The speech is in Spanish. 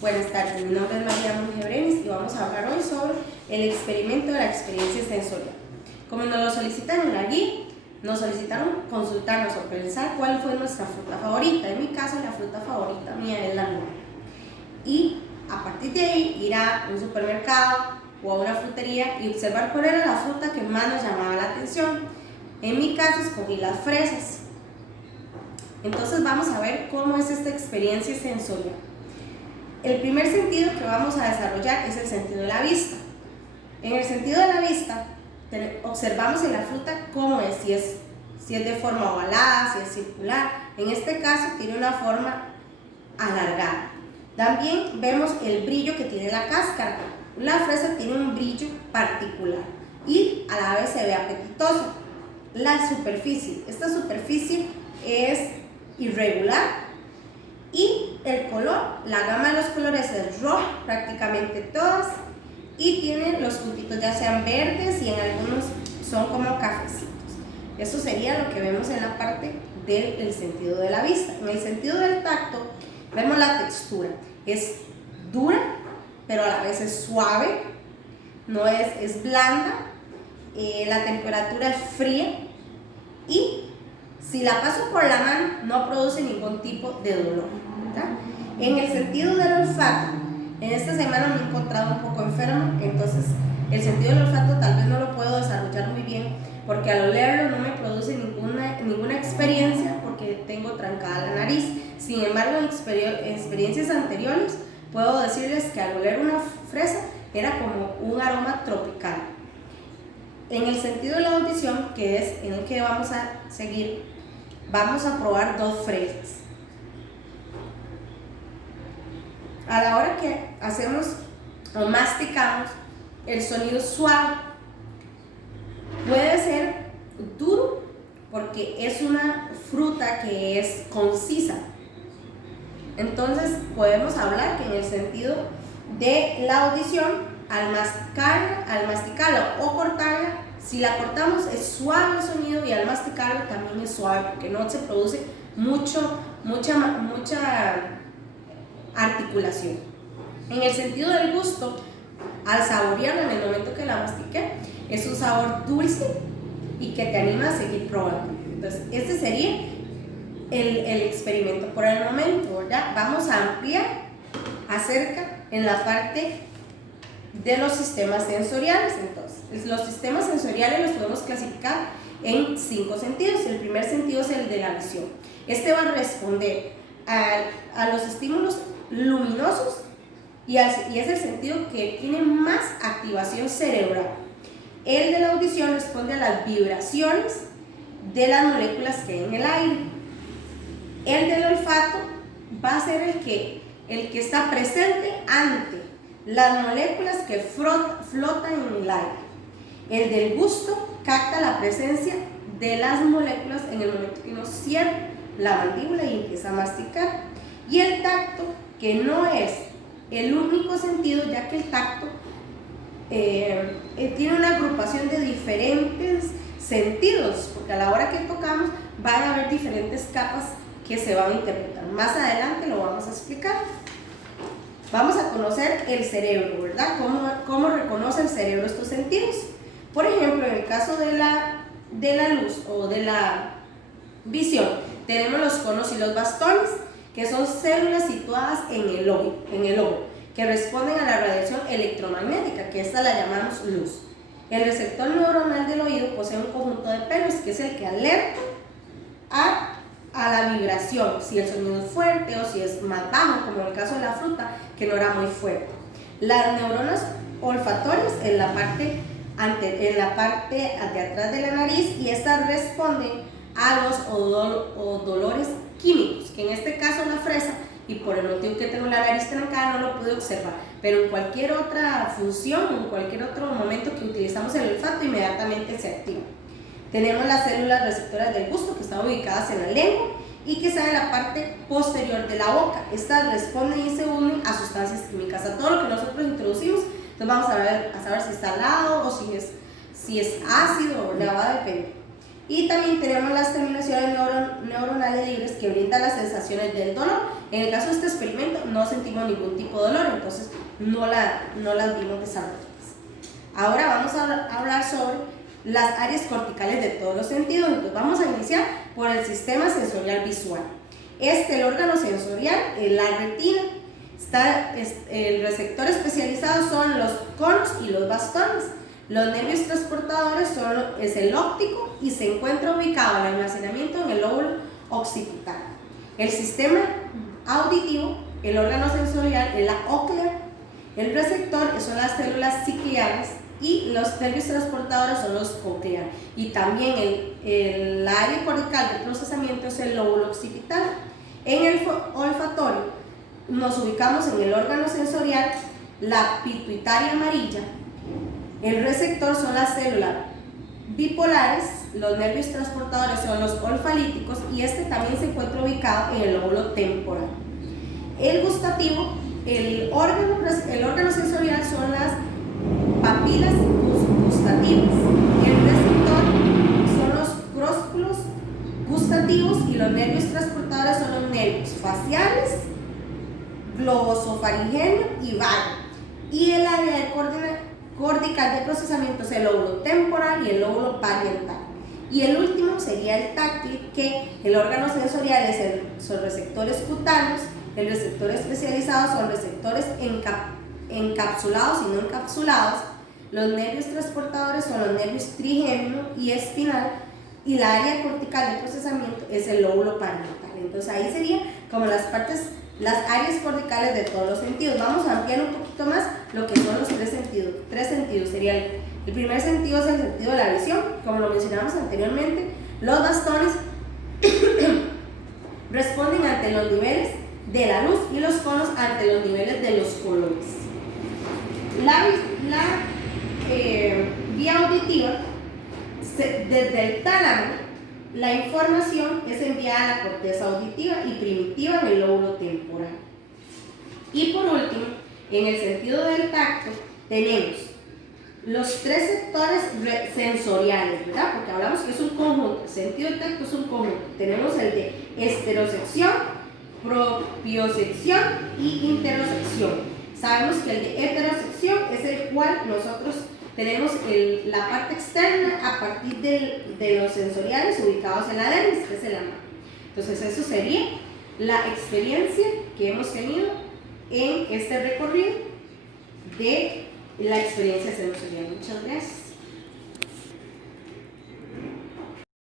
Buenas tardes, mi nombre es María Mongebrenis y vamos a hablar hoy sobre el experimento de la experiencia sensorial. Como nos lo solicitan en la guía, nos solicitaron consultarnos o pensar cuál fue nuestra fruta favorita. En mi caso, la fruta favorita mía es la luna. Y a partir de ahí, ir a un supermercado o a una frutería y observar cuál era la fruta que más nos llamaba la atención. En mi caso, escogí las fresas. Entonces vamos a ver cómo es esta experiencia sensorial. El primer sentido que vamos a desarrollar es el sentido de la vista. En el sentido de la vista, observamos en la fruta cómo es, si es de forma ovalada, si es circular. En este caso tiene una forma alargada. También vemos el brillo que tiene la cáscara. La fresa tiene un brillo particular y a la vez se ve apetitosa. La superficie, esta superficie es irregular. Y el color, la gama de los colores es rojo, prácticamente todas, y tienen los puntitos ya sean verdes y en algunos son como cafecitos. Eso sería lo que vemos en la parte del sentido de la vista. En el sentido del tacto vemos la textura, es dura, pero a la vez es suave, es blanda, la temperatura es fría y si la paso por la mano no produce ningún tipo de dolor, ¿verdad? En el sentido del olfato, en esta semana me he encontrado un poco enferma, entonces el sentido del olfato tal vez no lo puedo desarrollar muy bien porque al olerlo no me produce ninguna experiencia porque tengo trancada la nariz. Sin embargo, en experiencias anteriores puedo decirles que al oler una fresa era como un aroma tropical. En el sentido de la audición, que es en el que vamos a seguir, vamos a probar dos fresas. A la hora que hacemos o masticamos, el sonido es suave. Puede ser duro porque es una fruta que es concisa. Entonces podemos hablar que en el sentido de la audición, al masticarla o cortarla, si la cortamos es suave el sonido y al masticarlo también es suave porque no se produce mucha articulación. En el sentido del gusto, al saborearla en el momento que la mastiqué, es un sabor dulce y que te anima a seguir probando. Entonces, este sería el experimento por el momento, ¿verdad? Vamos a ampliar acerca en la parte de los sistemas sensoriales. Entonces, los sistemas sensoriales los podemos clasificar en 5 sentidos. El primer sentido es el de la visión. Este va a responder a los estímulos luminosos y es el sentido que tiene más activación cerebral. El de la audición responde a las vibraciones de las moléculas que hay en el aire. El del olfato va a ser el que está presente ante las moléculas que flotan en el aire. El del gusto capta la presencia de las moléculas en el momento que uno cierra la mandíbula y empieza a masticar. Y el tacto, que no es el único sentido, ya que el tacto tiene una agrupación de diferentes sentidos, porque a la hora que tocamos van a haber diferentes capas que se van a interpretar. Más adelante lo vamos a explicar. Vamos a conocer el cerebro, ¿verdad? ¿Cómo reconoce el cerebro estos sentidos? Por ejemplo, en el caso de la luz o de la visión, tenemos los conos y los bastones, que son células situadas en el ojo, que responden a la radiación electromagnética, que esta la llamamos luz. El receptor neuronal del oído posee un conjunto de pelos, que es el que alerta a la vibración, si el sonido es fuerte o si es más bajo, como en el caso de la fruta, que no era muy fuerte. Las neuronas olfatorias en la parte de atrás de la nariz, y estas responden a los odores químicos, que en este caso la fresa, y por el motivo que tengo la nariz trancada no lo pude observar, pero en cualquier otra función o en cualquier otro momento que utilizamos el olfato inmediatamente se activa. Tenemos las células receptoras del gusto, que están ubicadas en la lengua y que están en la parte posterior de la boca. Estas responden y se unen a sustancias químicas, a todo lo que nosotros introducimos. Entonces vamos a saber si está salado o si es ácido, o va a depender. Y también tenemos las terminaciones neuronales libres, que brindan las sensaciones del dolor En el caso de este experimento no sentimos ningún tipo de dolor, entonces no las vimos desarrolladas. Ahora vamos a hablar sobre las áreas corticales de todos los sentidos. Entonces vamos a iniciar por el sistema sensorial visual. El órgano sensorial, la retina, el receptor especializado son los conos y los bastones. Los nervios transportadores es el óptico y se encuentra ubicado el almacenamiento en el lóbulo occipital. El sistema auditivo, el órgano sensorial es la cóclea. El receptor son las células ciliares y los nervios transportadores son los cocleares. Y también el área cortical de procesamiento es el lóbulo occipital. En el olfatorio nos ubicamos en el órgano sensorial, la pituitaria amarilla. El receptor son las células bipolares, los nervios transportadores son los olfalíticos y también se encuentra ubicado en el lóbulo temporal. El gustativo, el órgano sensorial son las papilas gustativas. El receptor son los crósculos gustativos y los nervios transportadores son los nervios faciales, globosofaringeo y vago. Y el área cortical de procesamiento es el lóbulo temporal y el lóbulo parietal. Y el último sería el táctil, que el órgano sensorial son receptores cutáneos, el receptor especializado son receptores encapsulados y no encapsulados, los nervios transportadores son los nervios trigémino y espinal, y la área cortical de procesamiento es el lóbulo parietal. Entonces ahí serían como las áreas corticales de todos los sentidos. Vamos a ampliar un poquito más lo que son los tres sentidos. Sería el primer sentido es el sentido de la visión, como lo mencionamos anteriormente. Los bastones responden ante los niveles de la luz y los conos ante los niveles de los colores. La vía auditiva, desde el tálamo, la información es enviada a la corteza auditiva y primitiva en el lóbulo temporal. Y por último, en el sentido del tacto, tenemos los tres sectores sensoriales, ¿verdad? Porque hablamos que es un conjunto, el sentido del tacto es un conjunto. Tenemos el de estereocepción, propiocepción y interocepción. Sabemos que el de heterocepción es el cual nosotros tenemos la parte externa a partir de los sensoriales ubicados en la dermis, que es el ama. Entonces eso sería la experiencia que hemos tenido en este recorrido de la experiencia sensorial. Muchas gracias.